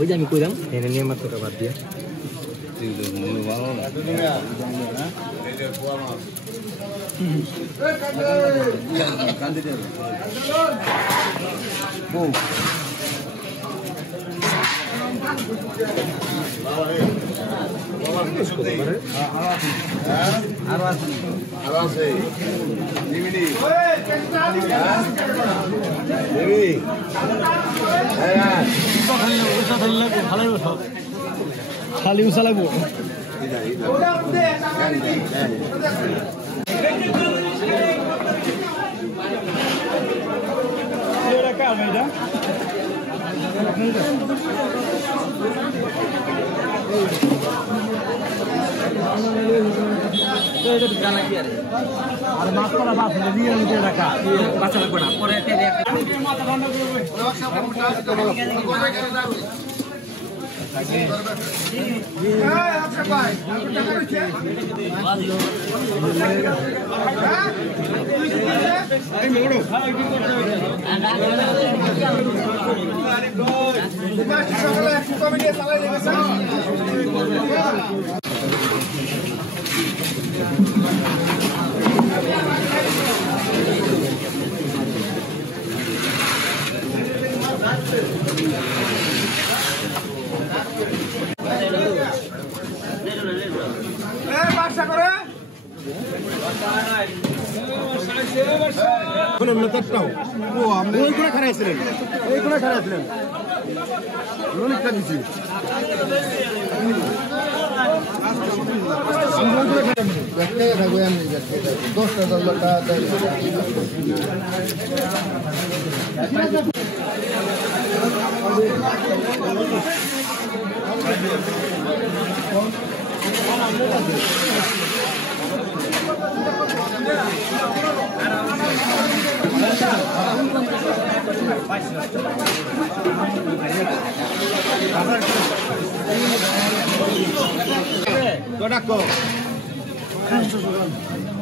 ওই যে আমি কইলাম এনে নিয়ে মাত্রটা বাদ দিয়ে খালি উষা লাগবো আর মাছ করা বাস দিয়ে রাখা বাচ্চা লাগবে না পরে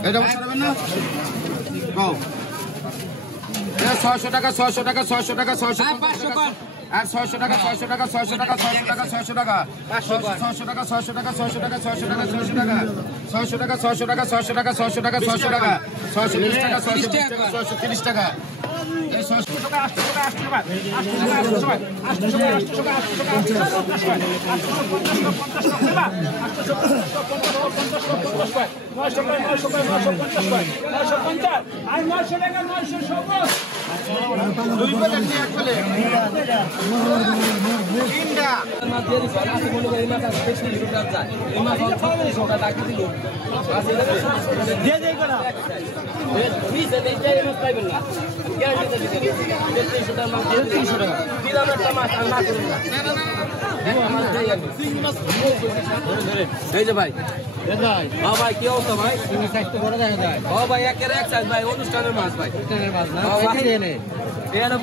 এটা বসাবেন না কও 600 টাকা 600 টাকা 600 টাকা 600 টাকা আর 600 টাকা 600 টাকা 600 টাকা 600 টাকা 600 টাকা 600 টাকা 600 টাকা 600 টাকা 600 টাকা 600 টাকা 600 টাকা 600 টাকা 600 টাকা 600 টাকা 600 টাকা 630 টাকা 630 টাকা 600 টাকা 800 টাকা 800 টাকা 800 টাকা 800 টাকা 800 টাকা ভাই ভাই কি অবস্থা ভাই ভাই একের এক সাইজ ভাই অনুষ্ঠানের মাছ ভাই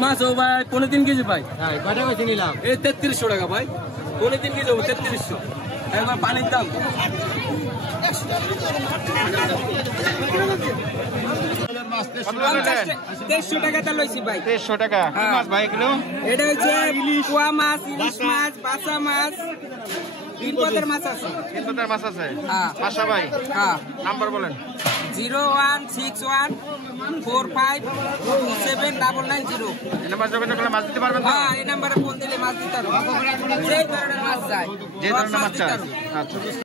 মাছ ও ভাই 3.5 কেজি ভাই কয়টা বেশি নিলাম এই 3300 টাকা ভাই 3.5 কেজি 3300 একবার পানির দাম 1300 টাকা লইছি ভাই 1300 টাকা কি মাছ ভাই এগুলো এটা হচ্ছে কুয়া মাছ ইলিশ মাছ বাসা মাছ তিন পদের মাছ আছে হ্যাঁ বাসা ভাই হ্যাঁ নাম্বার বলেন 01614527990 এই নাম্বার যোগাযোগ করলে মাছ দিতে পারবেন হ্যাঁ এই নম্বরে ফোন দিলে মাছ দিতে পারবেন যে ধরনের মাছ চাই আচ্ছা